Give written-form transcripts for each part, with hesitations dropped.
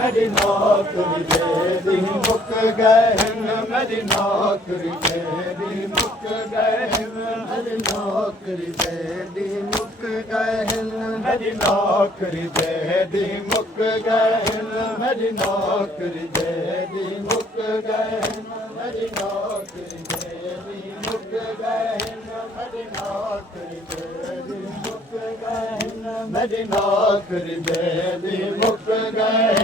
मेरी नौकरी दे दी मुक गए मेरी नौकरी दे दी मुक गए मेरी नौकरी दे दी मुक गए मेरी नौकरी दे दी मुक गए मेरी नौकरी दे दी मुक गए मेरी नौकरी दे दी मुक गए मेरी नौकरी दे दी मुक गए मेरी नौकरी दे दी मुक गए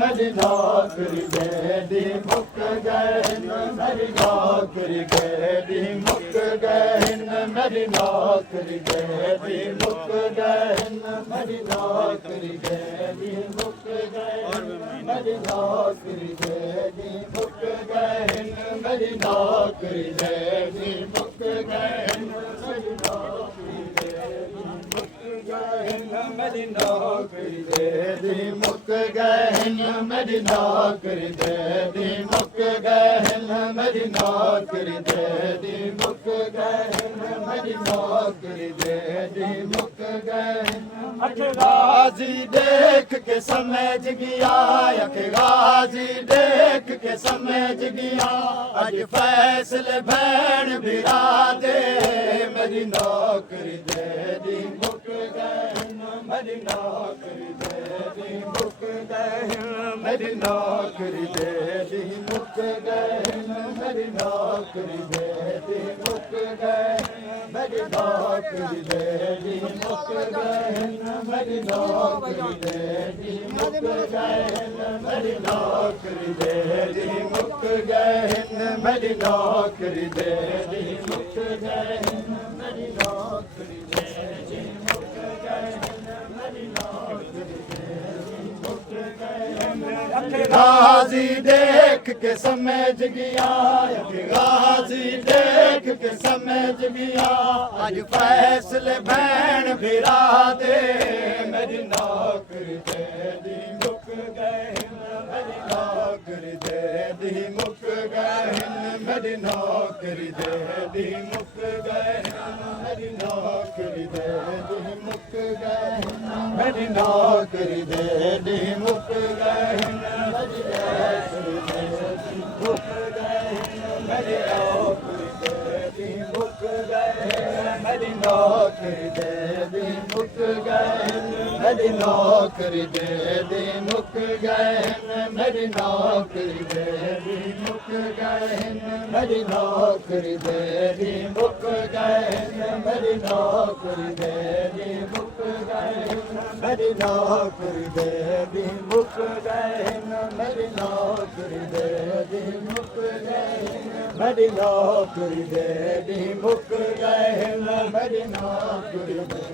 मेरी नौकरी दे दी मुक गए मेरी नौकरी दे दी मुक गए मेरी नौकरी दे दी मुक गए मेरी नौकरी दे दी मुक गए मेरी नौकरी दे दी मुक गए मेरी नौकरी दे दी मुक गए मेरी नौकरी दे दी मुक गए मेरी नौकरी दे दी मुक गए मेरी नौकरी दे दी मुक गए मेरी नौकरी दे दी मुक गए मेरी नौकरी दे दी मुक गए गाजी देख के समझ गया गाजी देख के समझ गया आज फैसले भैन बिरा दे मेरी नौकरी दे दी मुक गए मेरी नौकरी दे दी मुक गए मेरी नौकरी दे दी मुक गए मेरी नौकरी दे दी मुक गए मेरी नौकरी दे दी मुक गए मेरी नौकरी दे दी मुक गए मेरी नौकरी दे दी मुक गए मेरी नौकरी दे दी मुक गए मेरी नौकरी दे दी मुक गए मेरी नौकरी दे दी मुक गए गाजी देख के समझ गया गाजी देख के समझ गया आज फैसले भैन भिरा दे मेरी नौकरी दे दी मुक गए मेरी नौकरी दे दी मुक गए मेरी नौकरी दे दी मुक गए मेरी नौकरी दे दी मुक गए मेरी नौकरी दे दी मुक गए मेरी नौकरी दे दी मुक गए मेरी नौकरी दे दी मुक गए मेरी नौकरी दे दी मुक गए मेरी नौकरी दे दी मुक गए मेरी नौकरी दे दी मुक गए मेरी नौकरी दे दी मुक गए मेरी नौकरी दे दी मुक गए मेरी नौकरी दे दी मुक गए मेरी नौकरी दे दी मुक गए मेरी नौकरी दे दी मुक गए मेरी नौकरी दे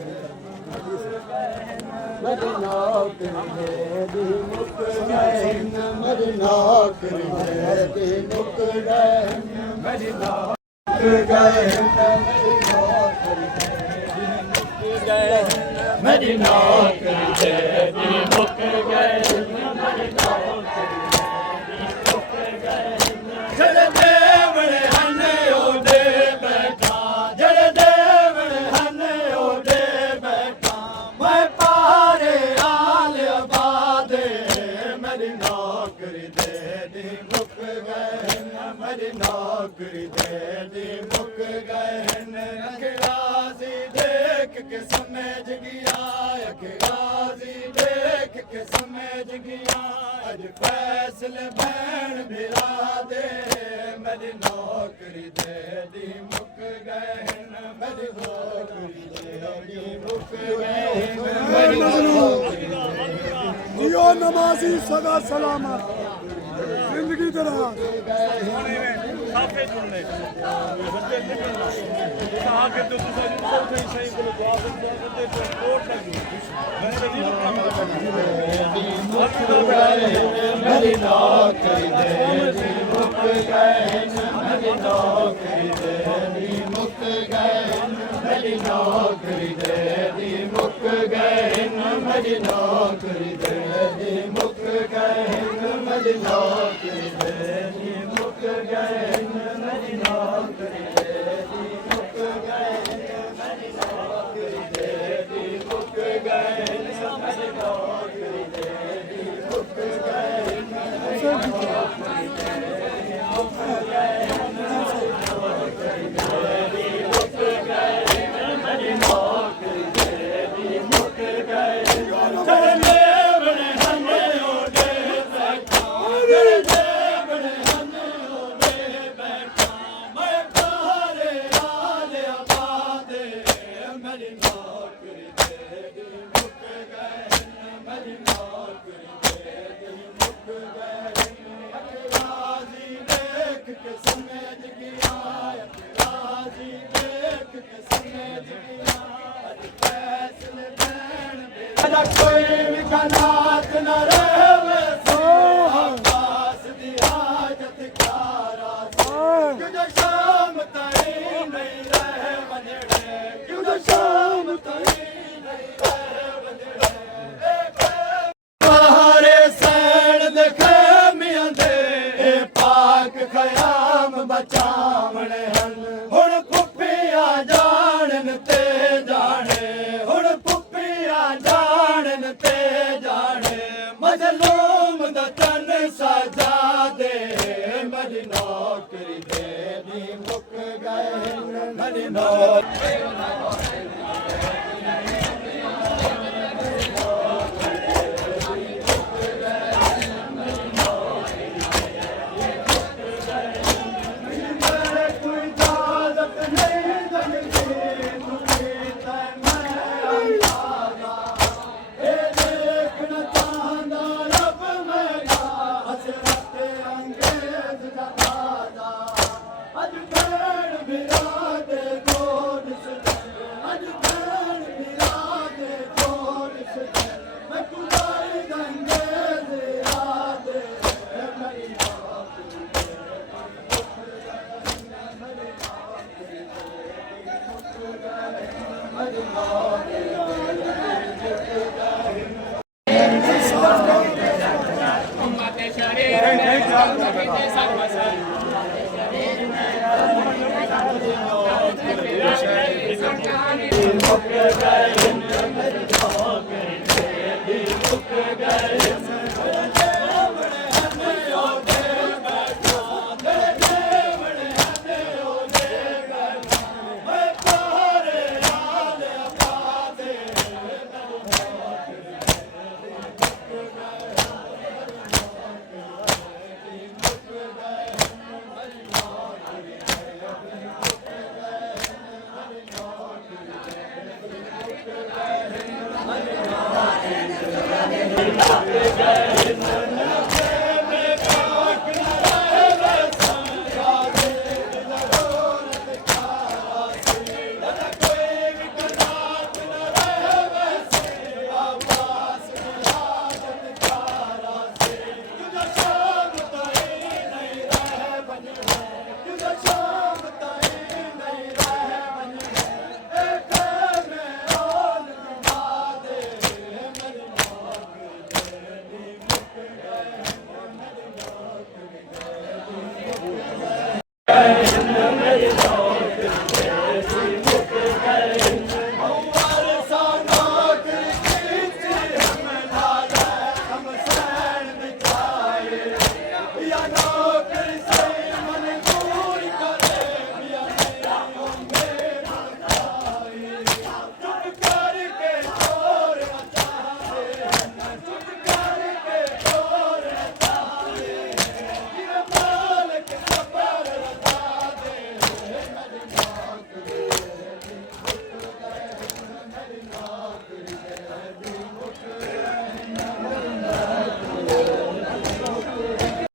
मेरी नौकरी दे दी मुक गए मेरी नौकरी दे दी मुक गए मेरी नौकरी गए मेरी नौकरी दे दी मुक गए मेरी नौकरी मुक गए जड़े देवण हन ओदे बैठा जड़े देवण हन ओदे बैठा मैं पारे आल आबाद मेरी नौकरी दे दी मुक गए मेरी नौकरी दे दी मुक गए गाजी देख के समझ गया गाजी देख के समझ गया आज फैसले भैन भिरा दे मेरी नौकरी दे दी मुक गए मेरी नौकरी दे दी मुक गए मेरी नौकरी जियो नमाजी सदा सलामत जिंदगी दराज साफे जुड़ने आगे तो दूसरा सही को जवाब दे तो कोर्ट लगी मेरी नौकरी दे दी मुक गए मेरी नौकरी दे दी मुक गए मेरी नौकरी दे दी मुक गए मेरी नौकरी दे दी मुक गए मेरी नौकरी दे दी मुक गए मेरी नौकरी दे दी मुक गए मेरी नौकरी दे दी मुक गए मेरी नौकरी नाथ न रहवे अब्बास दी हाजत कारा क्यों जो शाम ताईं नहीं रह वंजड़े क्यों जो शाम ताईं नहीं रह वंजड़े बाहरे सैन दे खेमियां दे ए पाक खयाम बचावणे हन हुण पुप्पिया जाणन ते जाणे हुण पुप्पिया जाणन ते जाणे मजलूम दा तन सजा दे मेरी नौकरी दे नी मुक गए मेरी नौकरी